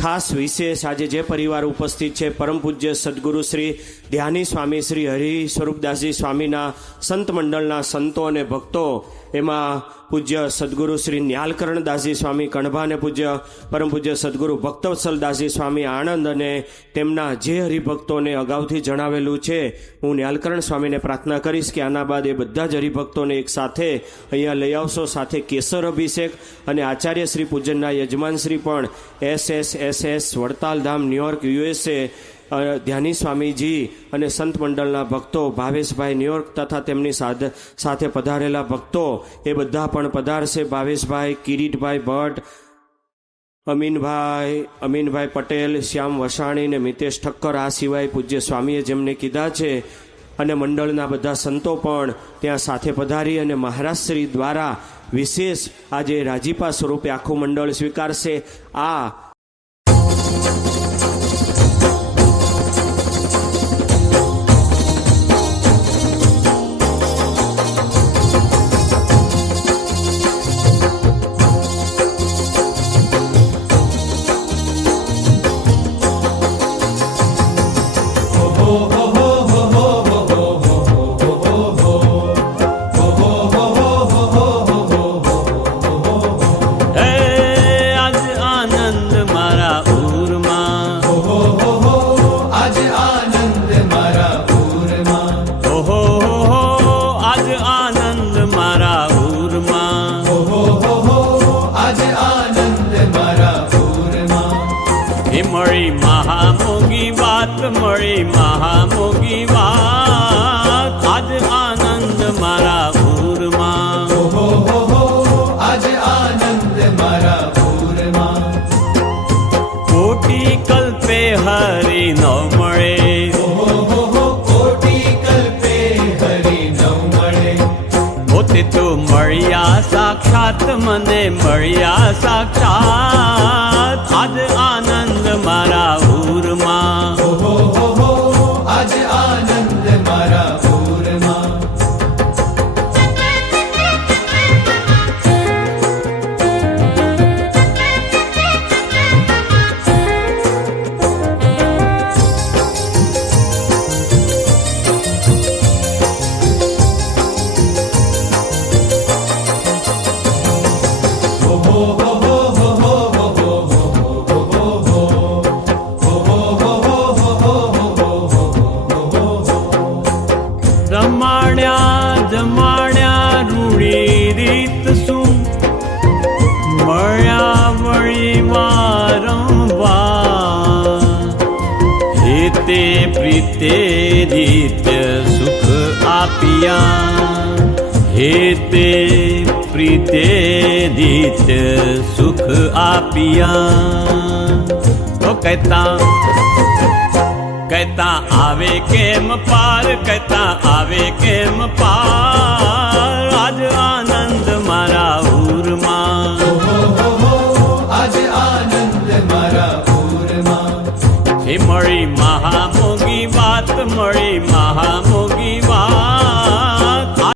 ખાસ વિશેષ આજે જે પરિવાર ઉપસ્થિત છે, પરમ પૂજ્ય સદગુરુ શ્રી ધ્યાની સ્વામી શ્રી હરિ સ્વરૂપદાસજી સ્વામીના સંત મંડળના સંતો અને ભક્તો, એમાં પૂજ્ય સદગુરુ શ્રી ન્યાલકરણદાસજી સ્વામી કણભા અને પરમ પૂજ્ય સદગુરુ ભક્તવત્સલદાસજી સ્વામી આણંદ અને તેમના જે હરિભક્તોને અગાઉથી જણાવેલું છે, હું ન્યાલકરણ સ્વામીને પ્રાર્થના કરીશ કે આના બાદ એ બધા જ હરિભક્તોને એક સાથે અહીંયા લઈ આવશો. સાથે કેસર અભિષેક અને આચાર્ય શ્રી પૂજનના યજમાનશ્રી પણ SSSS વડતાલ ધામ ન્યુયોર્ક USA ધ્યાની સ્વામીજી અને સંત મંડળના ભક્તો ભાવેશભાઈ ન્યુયોર્ક તથા તેમની સાથે પધારેલા ભક્તો એ બધા પણ પધારશે. ભાવેશભાઈ, કિરીટભાઈ ભટ્ટ, અમીનભાઈ પટેલ, શ્યામ વસાણી ને મિતેશ ઠક્કર, આ સિવાય પૂજ્ય સ્વામીએ જેમને કીધા છે અને મંડળના બધા સંતો પણ ત્યાં સાથે પધારી અને મહારાજશ્રી દ્વારા વિશેષ આજે રાજીપા સ્વરૂપે આખું મંડળ સ્વીકારશે. આ મળી મહામોગી વાત, મળી મહામોગી વાત, આજ આનંદ મારા પૂરમાં, આજ આનંદ મારા પૂરમાં. કોટી કલ્પે હરી ન મળે, કોટી કલ્પે હરી ન મળે. પોતે તો મળ્યા સાક્ષાત, મને મળ્યા સાક્ષાત, આજ આનંદ મારા પૂરમાં, આજ આનંદ મારા પૂરમાં. જમાડ્યા રૂડી રીત શું, મળ્યા વળી વારંવાર, હેતે પ્રીતે નિત્ય સુખ આપ્યા, હેતે પ્રીતે નિત્ય સુખ આપ્યા. તો કહેતા આવે કેમ પાર, કહેતા આવે કેમ પાર, આજ